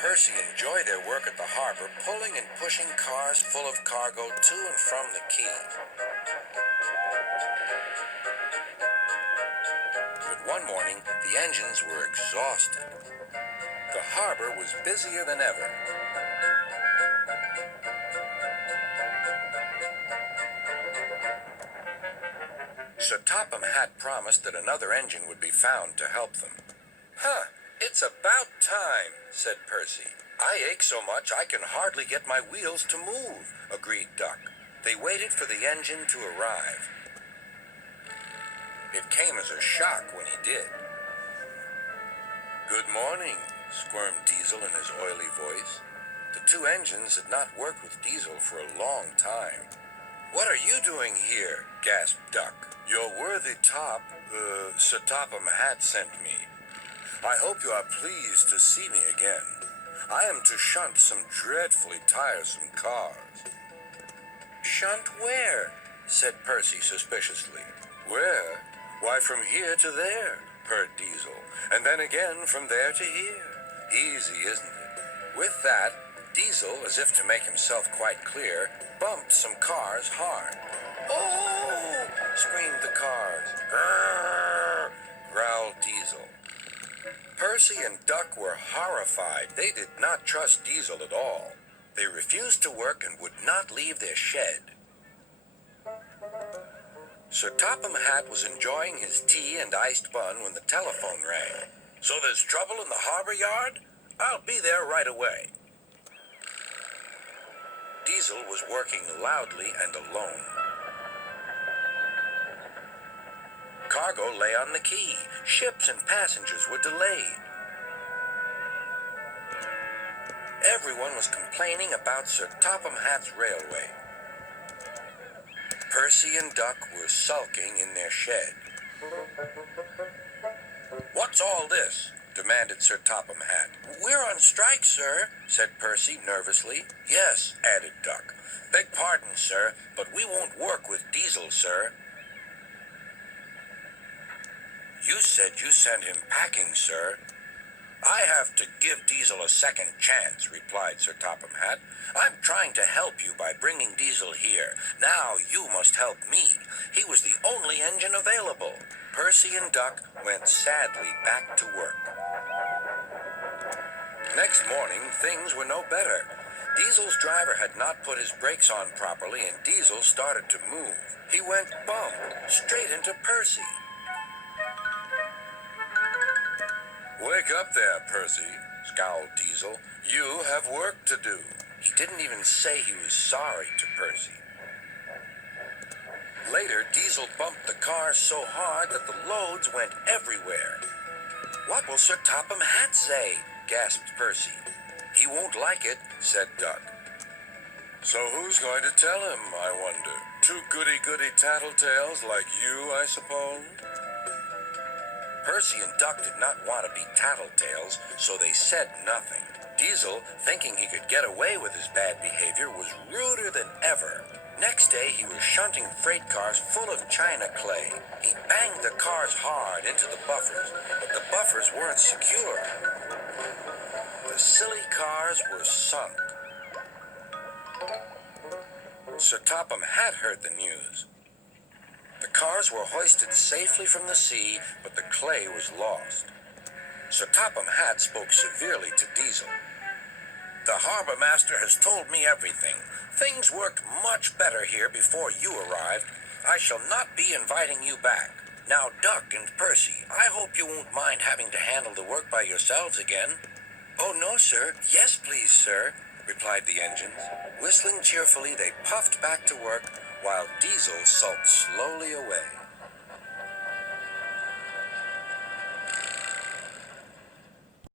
Percy enjoy their work at the harbor, pulling and pushing cars full of cargo to and from the quay. But one morning, the engines were exhausted. The harbor was busier than ever. Sir Topham Hatt promised that another engine would be found to help them. "Huh, it's about time," said Percy. "I ache so much I can hardly get my wheels to move," agreed Duck. They waited for the engine to arrive. It came as a shock when he did. "Good morning," squirmed Diesel in his oily voice. The two engines had not worked with Diesel for a long time. "What are you doing here?" gasped Duck. "Your worthy Sir Topham Hatt sent me. I hope you are pleased to see me again. I am to shunt some dreadfully tiresome cars." "Shunt where?" said Percy suspiciously. "Where? Why, from here to there," purred Diesel, "and then again from there to here. Easy, isn't it?" With that, Diesel, as if to make himself quite clear, bumped some cars hard. "Oh!" screamed the cars. "Grrr!" growled Diesel. Percy and Duck were horrified. They did not trust Diesel at all. They refused to work and would not leave their shed. Sir Topham Hatt was enjoying his tea and iced bun when the telephone rang. "So there's trouble in the harbor yard? I'll be there right away." Diesel was working loudly and alone. Cargo lay on the quay. Ships and passengers were delayed. Everyone was complaining about Sir Topham Hatt's railway. Percy and Duck were sulking in their shed. "What's all this?" demanded Sir Topham Hatt. "We're on strike, sir," said Percy nervously. "Yes," added Duck. "Beg pardon, sir, but we won't work with Diesel, sir." "You said you sent him packing, sir." "I have to give Diesel a second chance," replied Sir Topham Hatt. "I'm trying to help you by bringing Diesel here. Now you must help me. He was the only engine available." Percy and Duck went sadly back to work. Next morning, things were no better. Diesel's driver had not put his brakes on properly, and Diesel started to move. He went bump straight into Percy. "Wake up there, Percy," scowled Diesel. "You have work to do." He didn't even say he was sorry to Percy. Later, Diesel bumped the cars so hard that the loads went everywhere. "What will Sir Topham Hatt say?" gasped Percy. "He won't like it," said Duck. "So who's going to tell him, I wonder? Two goody-goody tattletales like you, I suppose?" Percy and Duck did not want to be tattletales, so they said nothing. Diesel, thinking he could get away with his bad behavior, was ruder than ever. Next day, he was shunting freight cars full of china clay. He banged the cars hard into the buffers, but the buffers weren't secure. The silly cars were sunk. Sir Topham Hatt heard the news. The cars were hoisted safely from the sea, but the clay was lost. Sir Topham Hatt spoke severely to Diesel. "The harbor master has told me everything. Things worked much better here before you arrived. I shall not be inviting you back. Now, Duck and Percy, I hope you won't mind having to handle the work by yourselves again." "Oh, no, sir. Yes, please, sir," replied the engines. Whistling cheerfully, they puffed back to work, while Diesel sulked slowly away.